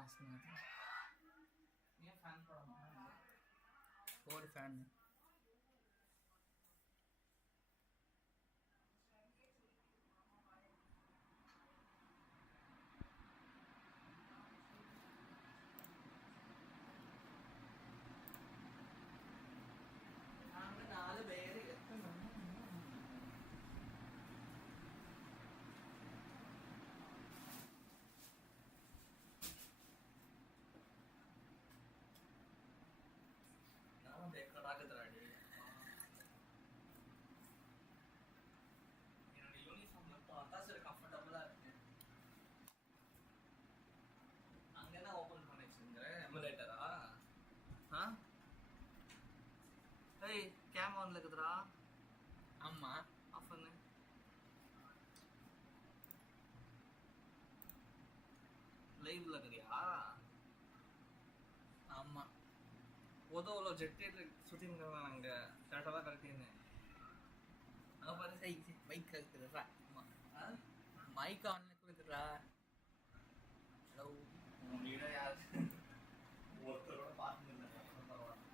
வாசனை. ஏன் ஃபேன் போடாம ஒரு ஃபேன் நாங்கள் 4 பேர் எத்தணும். நான் டெக்கடாக்குறாடி. என்னோட யூனிஃபார்ம்ல பார்த்தா சரி கம்ஃபர்டபுளா இருக்கு. அங்க என்ன ஓபன் பண்ணி வச்சிருக்கிற எமுலேட்டரா? ஏய் கேம் ஆன்ல இருக்குதுடா. ஆமா ஆஃப் பண்ணு. லைவ்ல இருக்குறியா? ஆமா உதவுல ஜெட் சுத்தி இருந்தவங்க அங்க கரெக்டாக தான் கரெக்டுன்னு அங்கே பார்த்து மைக் இருக்குதுடா. மைக் ஆன்ல கொடுக்குறா. ஹலோ உன் வீட யாரு ஒருத்தரோட பார்த்துருந்தேன். பரவாயில்ல.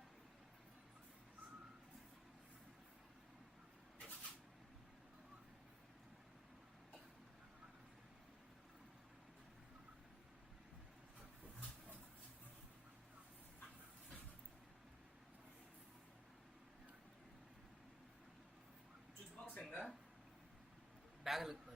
ஜூஸ் பாக்ஸ் எங்க? பேக்கில் இருக்கு.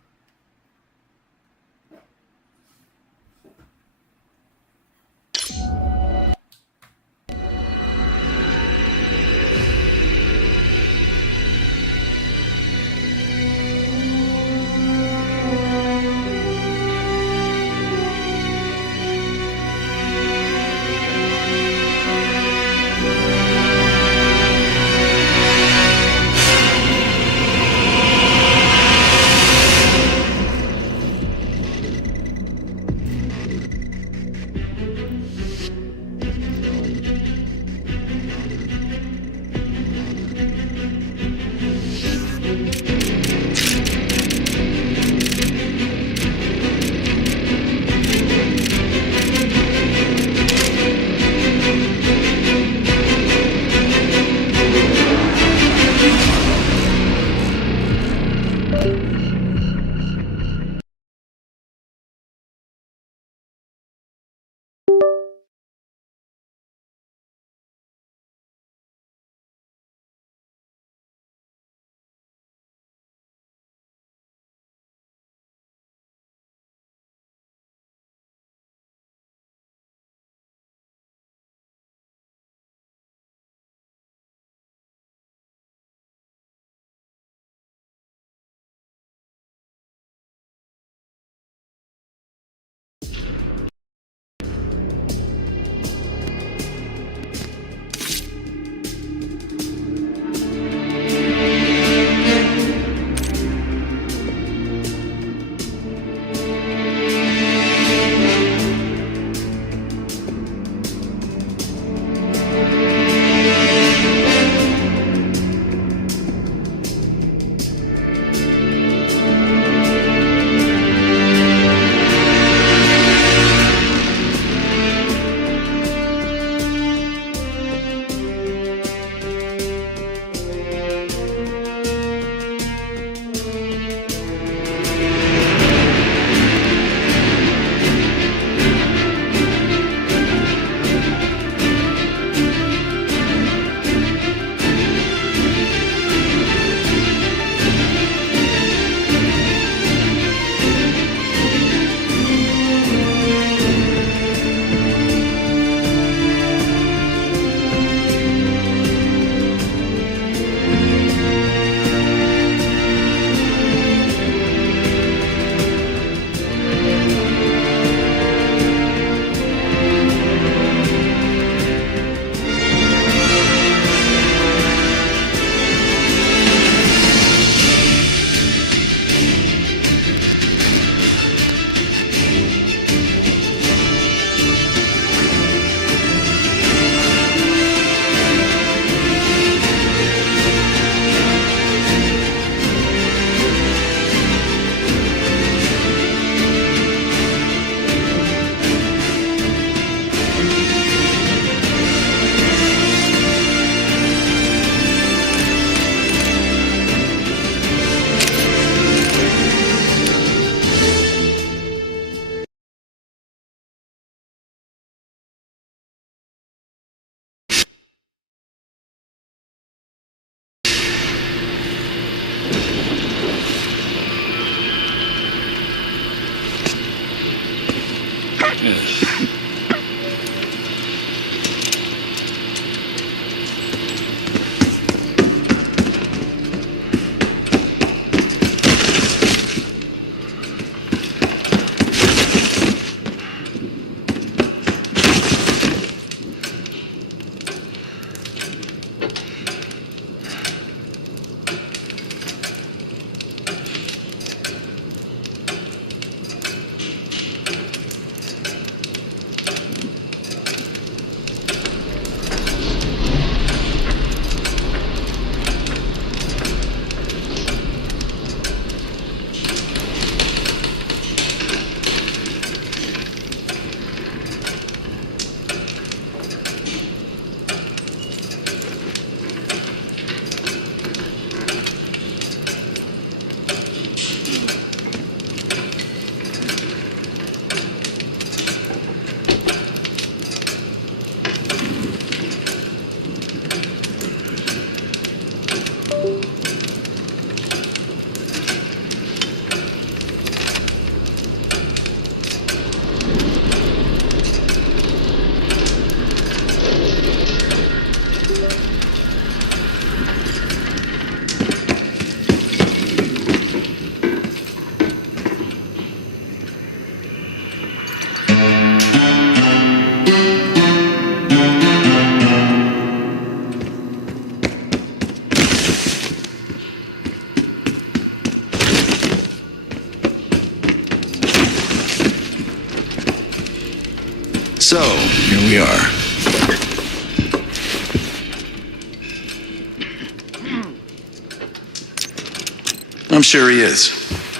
I'm sure he is.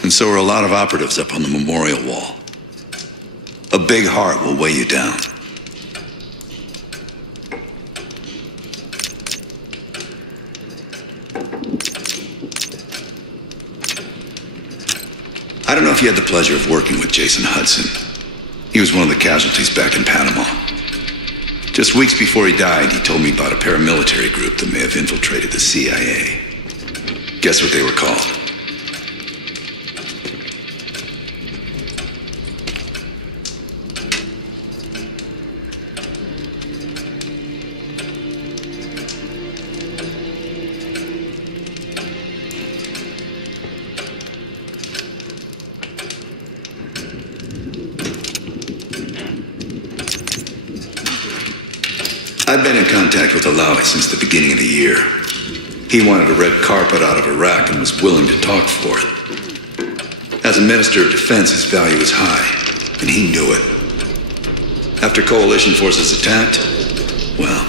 And so are a lot of operatives up on the memorial wall. A big heart will weigh you down. I don't know if you had the pleasure of working with Jason Hudson. He was one of the casualties back in Panama. Just weeks before he died, he told me about a paramilitary group that may have infiltrated the CIA. Guess what they were called? I've been in contact with Alawi since the beginning of the year. He wanted a red carpet out of Iraq and was willing to talk for it. As a minister of defense, his value is high, and he knew it. After coalition forces attacked, well,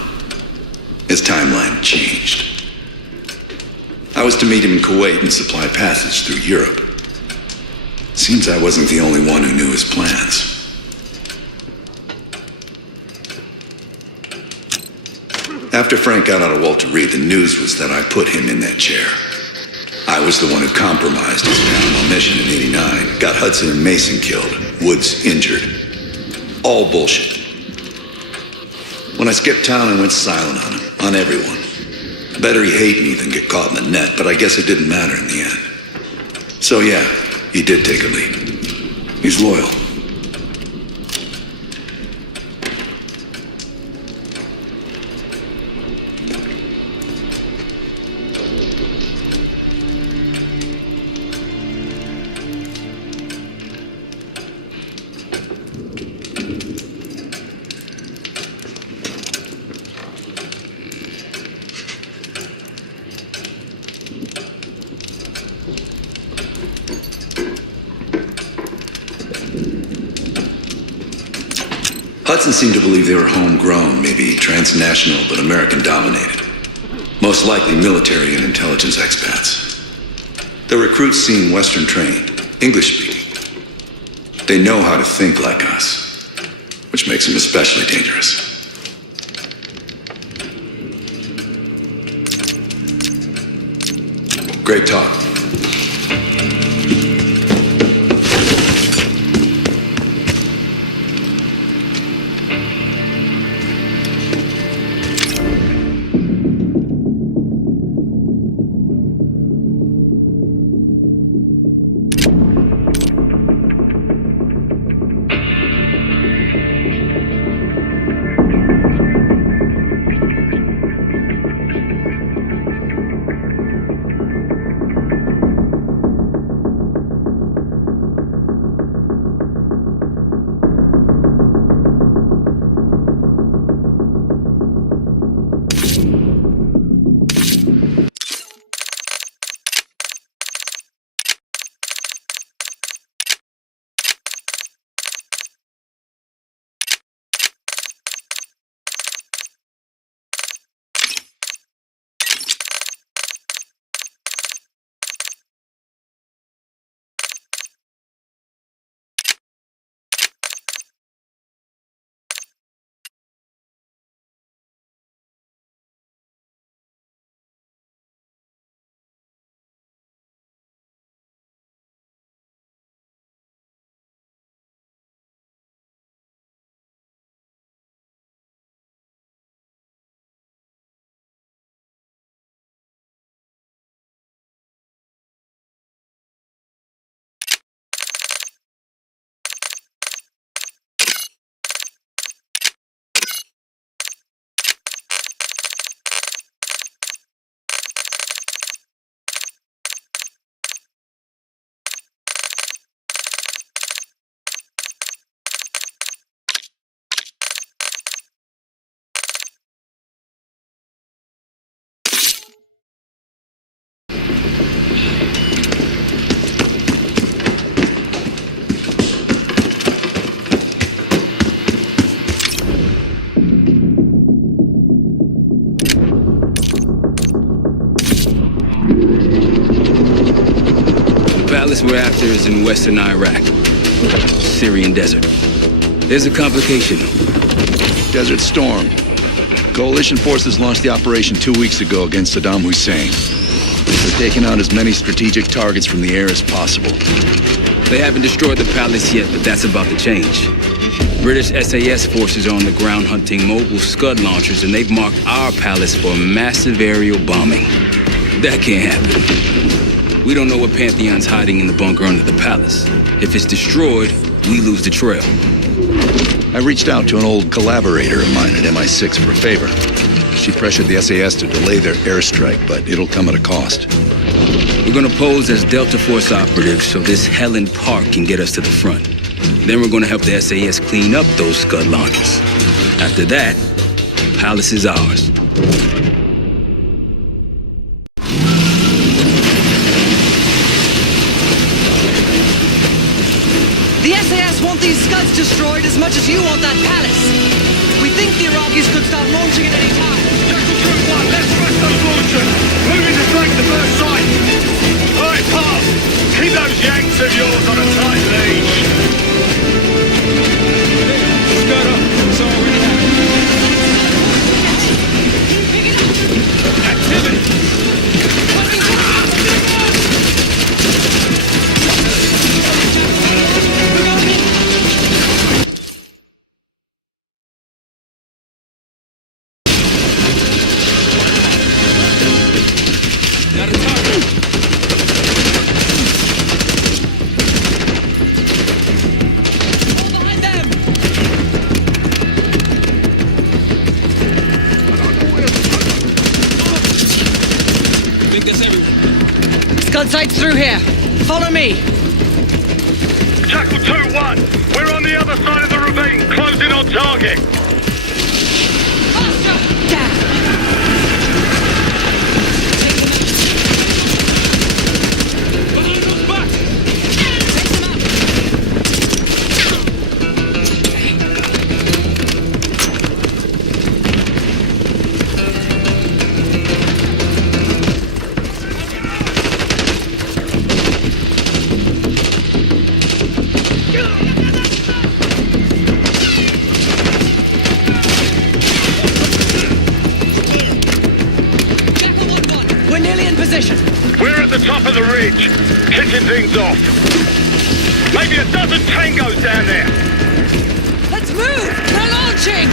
his timeline changed. I was to meet him in Kuwait and supply passage through Europe. Seems I wasn't the only one who knew his plans. After Frank got out of Walter Reed, the news was that I put him in that chair. I was the one who compromised his Panama mission in '89, got Hudson and Mason killed, Woods injured. All bullshit. When I skipped town, I went silent on him, on everyone. Better he hate me than get caught in the net, but I guess it didn't matter in the end. So yeah, he did take a lead. He's loyal. Hudson seemed to believe they were homegrown, maybe transnational, but American-dominated. Most likely military and intelligence expats. The recruits seem Western-trained, English-speaking. They know how to think like us, which makes them especially dangerous. Great talk. palace we're after is in western Iraq. Syrian desert. There's a complication. Desert Storm. Coalition forces launched the operation 2 weeks ago against Saddam Hussein. They're taking out as many strategic targets from the air as possible. They haven't destroyed the palace yet, but that's about to change. British SAS forces are on the ground hunting mobile Scud launchers, and they've marked our palace for massive aerial bombing. That can't happen. We don't know what Pantheon's hiding in the bunker under the palace. If it's destroyed, we lose the trail. I reached out to an old collaborator of mine at MI6 for a favor. She pressured the SAS to delay their airstrike, but it'll come at a cost. We're gonna pose as Delta Force operatives so this Helen Park can get us to the front. Then we're gonna help the SAS clean up those Scud launchers. After that, Palace is ours. The SAS want these Scuds destroyed as much as you want that palace. We think the Iraqis could start launching at any time. Jackal Troop 1, let's rush those launchers. Moving to take the first sight. All right, Park. Keep those Yanks of yours on a tight leash. Scud up. It's already happening. Activity! Scud sights through here. Follow me. Jackal 2-1, we're on the other side of the ravine, closing on target. We're at the top of the ridge, kicking things off. Maybe a dozen tangos down there. Let's move! They're launching!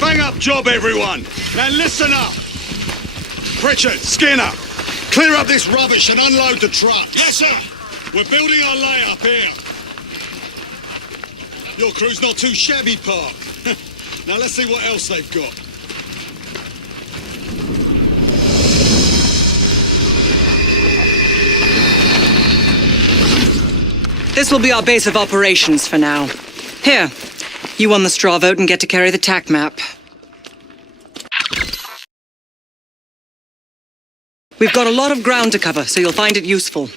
Bang up job, everyone. Now listen up. Pritchard, Skinner, clear up this rubbish and unload the truck. Yes, sir. We're building our layup here. Your crew's not too shabby, Park. Now let's see what else they've got. This will be our base of operations for now. Here, you won the straw vote and get to carry the TAC map. We've got a lot of ground to cover, so you'll find it useful.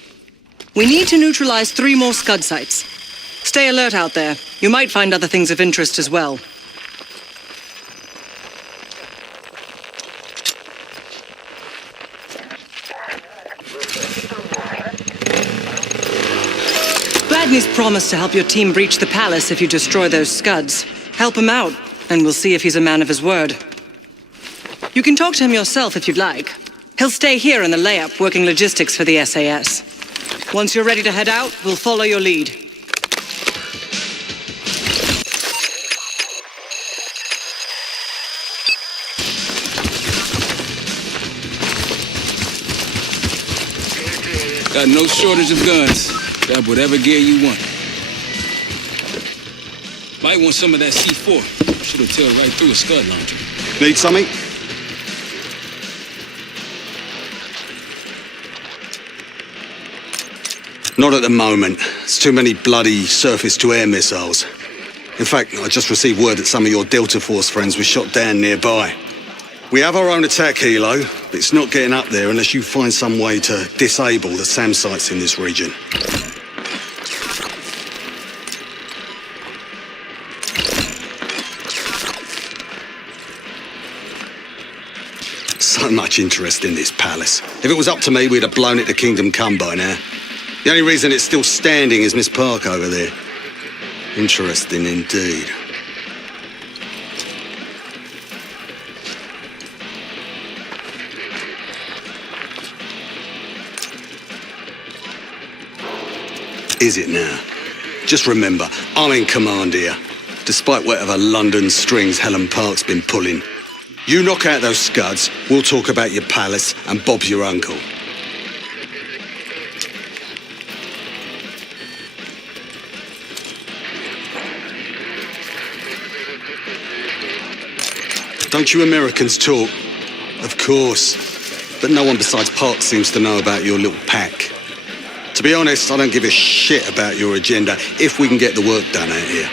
We need to neutralize 3 more Scud sites. Stay alert out there. You might find other things of interest as well. Gladney's promised to help your team breach the palace if you destroy those Scuds. Help him out, and we'll see if he's a man of his word. You can talk to him yourself if you'd like. He'll stay here in the layup, working logistics for the SAS. Once you're ready to head out, we'll follow your lead. Got no shortage of guns. Got whatever gear you want. Might want some of that C4. Should have tailed right through a Scud launcher. Need something? Not at the moment. It's too many bloody surface-to-air missiles. In fact, I just received word that some of your Delta Force friends were shot down nearby. We have our own attack helo, but it's not getting up there unless you find some way to disable the SAM sites in this region. So much interest in this palace. If it was up to me, we'd have blown it to Kingdom Come by now. The only reason it's still standing is Miss Park over there. Interesting indeed. Is it now? Just remember, I'm in command here, despite whatever London strings Helen Park's been pulling. You knock out those Scuds, we'll talk about your palace and Bob's your uncle. Don't you Americans talk? Of course. But no one besides Park seems to know about your little pack. To be honest, I don't give a shit about your agenda if we can get the work done out here.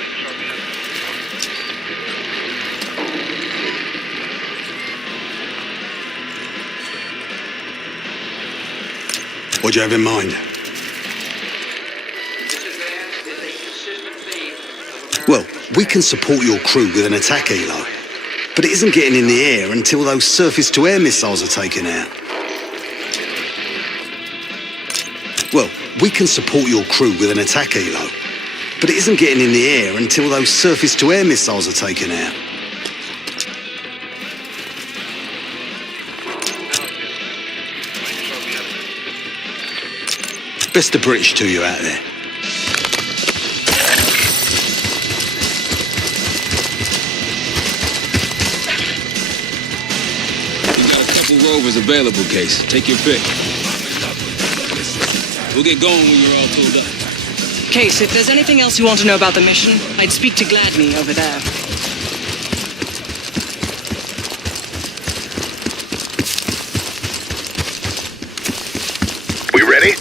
What do you have in mind? Well, we can support your crew with an attack helo, but it isn't getting in the air until those surface-to-air missiles are taken out. Well, we can support your crew with an attack helo, but it isn't getting in the air until those surface-to-air missiles are taken out. Best of British to you out there. You got a couple rovers available, Case. Take your pick. We'll get going when you're all tooled up. Case, if there's anything else you want to know about the mission, I'd speak to Gladney over there. We ready?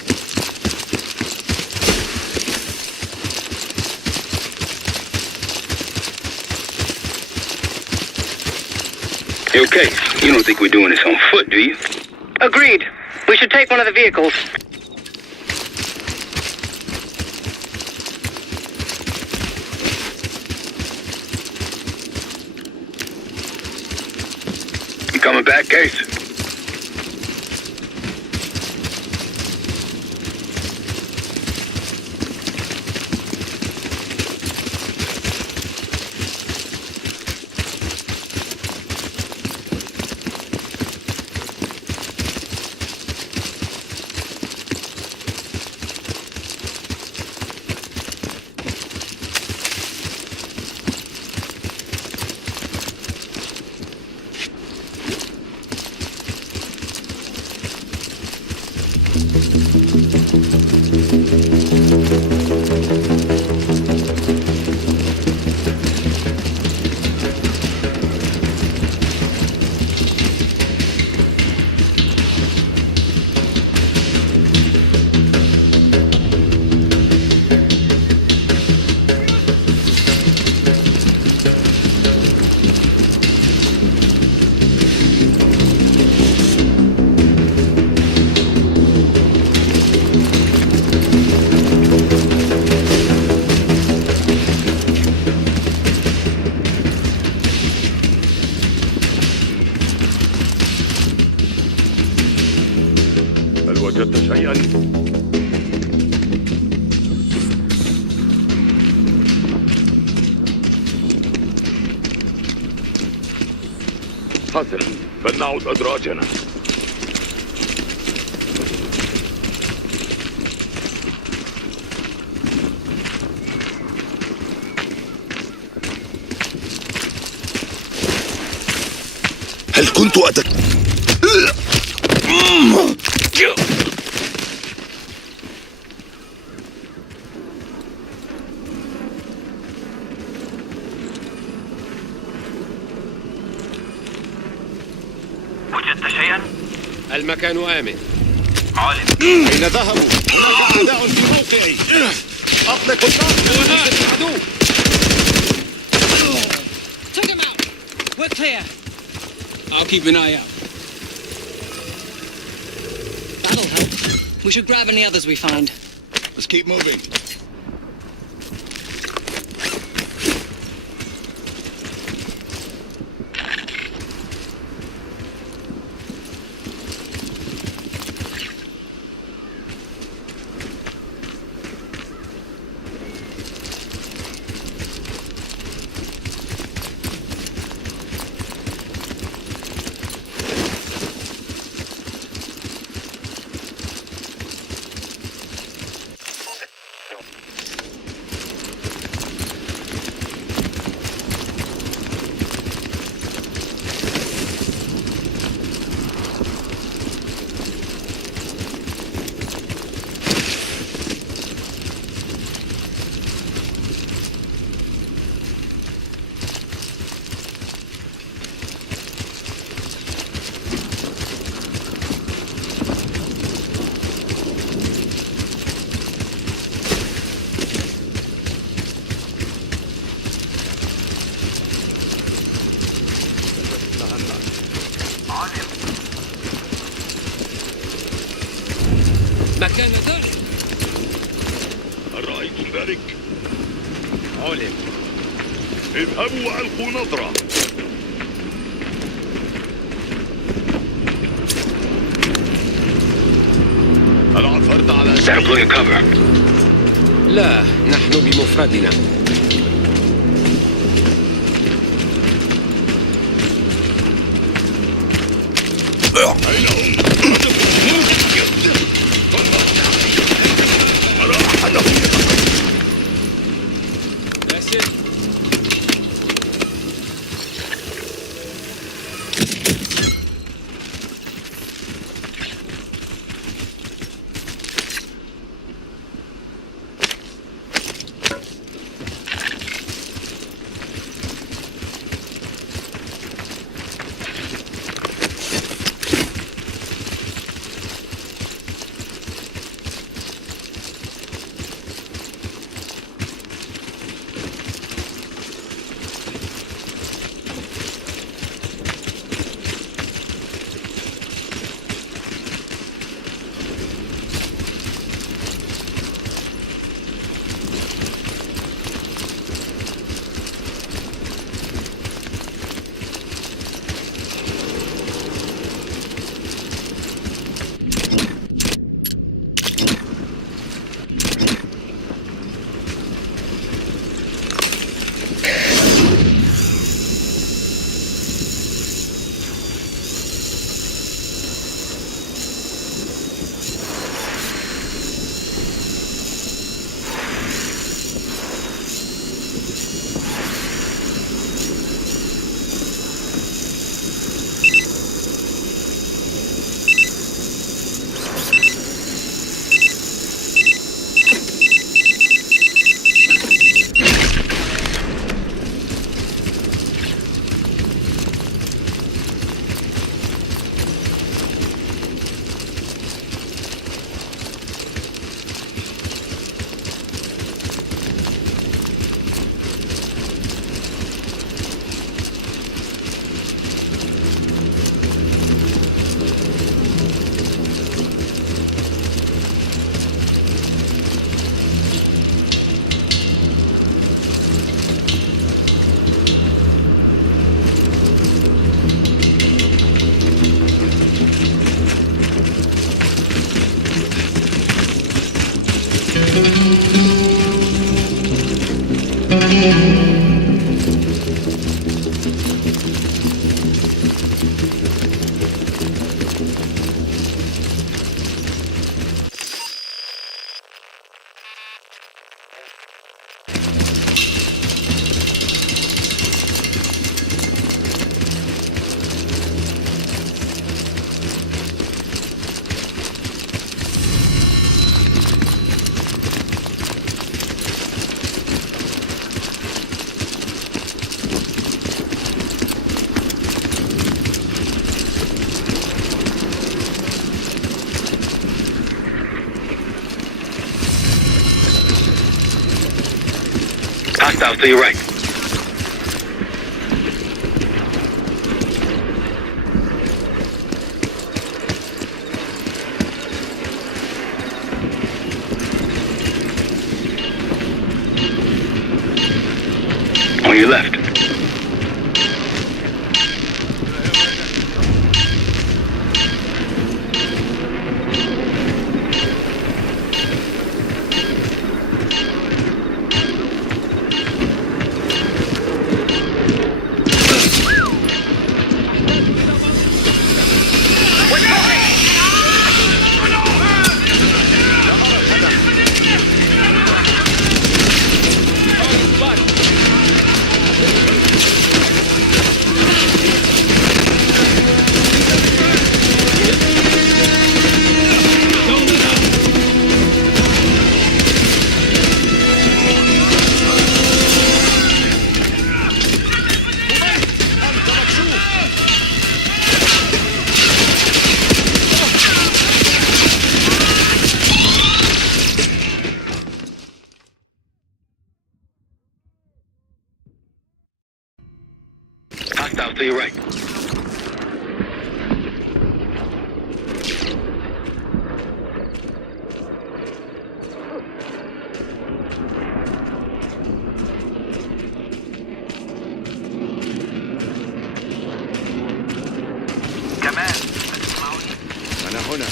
Yo, Case, you don't think we're doing this on foot, do you? Agreed. We should take one of the vehicles. You coming back, Case? هل وجدت شيئا؟ حسنا، فلنعد أدراجنا. هل كنت وجدت شيئا؟ المكان آمن. عالم. أين ذهبوا؟ هناك أعداء في موقعي. أطلق النار على العدو. Took him out. We're clear. I'll keep an eye out. That'll help. We should grab any others we find. Let's keep moving. مكان ذلك. هل رأيتم ذلك؟ علم. اذهبوا وألقوا نظرة. هل عثرت على Stand clear cover. لا، نحن بمفردنا. أين هم؟ أرى أحدهم. That's it. Hostiles to your right. On your left. Hostiles to your right. أنا هنا.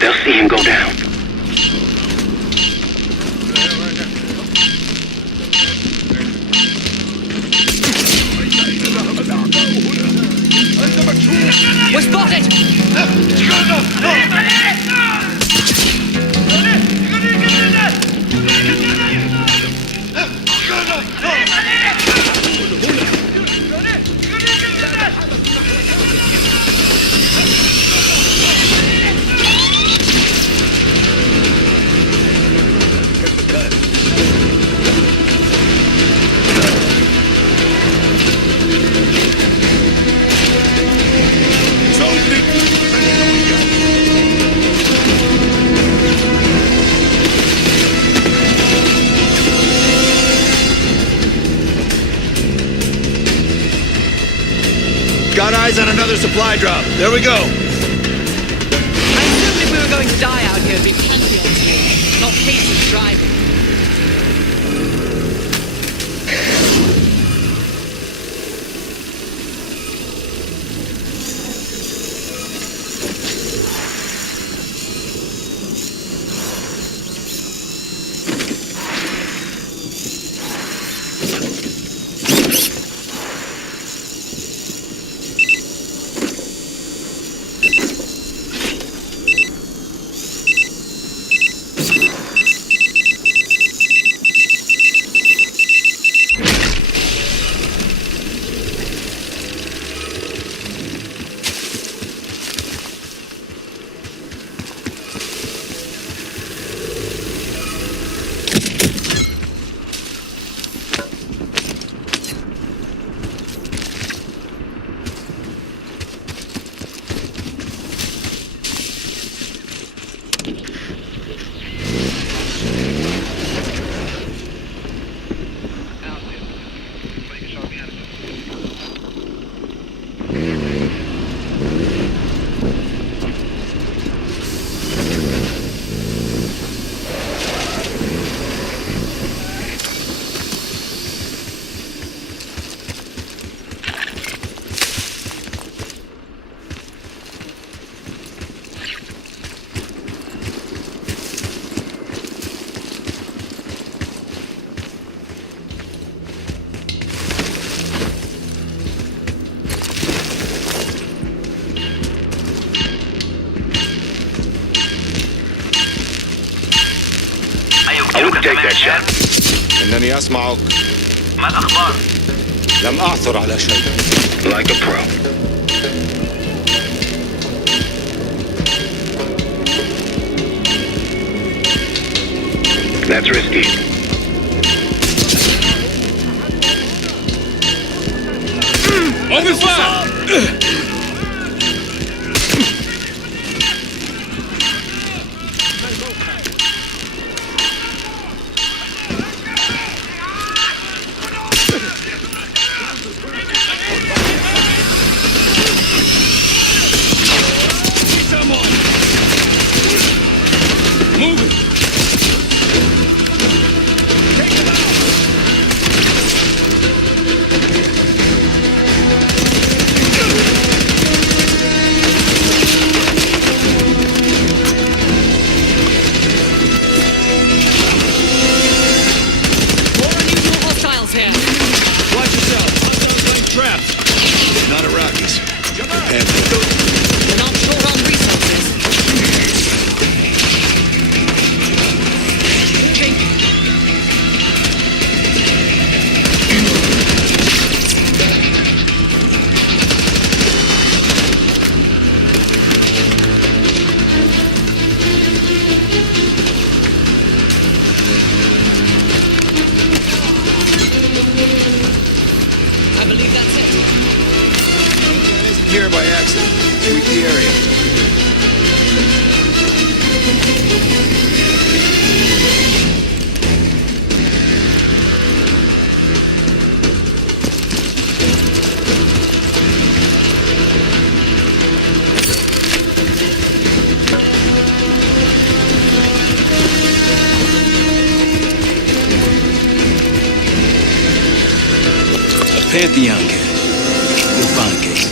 They'll see him go down. We're spotted! Got eyes on another supply drop. There we go. I assumed if we were going to die out here, it'd be pantheons, not cases driving. we can take that shot. إنني أسمعك. ما الأخبار؟ لم أعثر على شيء. Like a pro. That's risky. Open fire! Move it! More unusual hostiles here. Watch yourself. Traps. Not Iraqis. Panthers. We're not short on resources. Moving. I believe that's it. Here by accident. Sweep the area. A Pantheon kit. Good find, Case.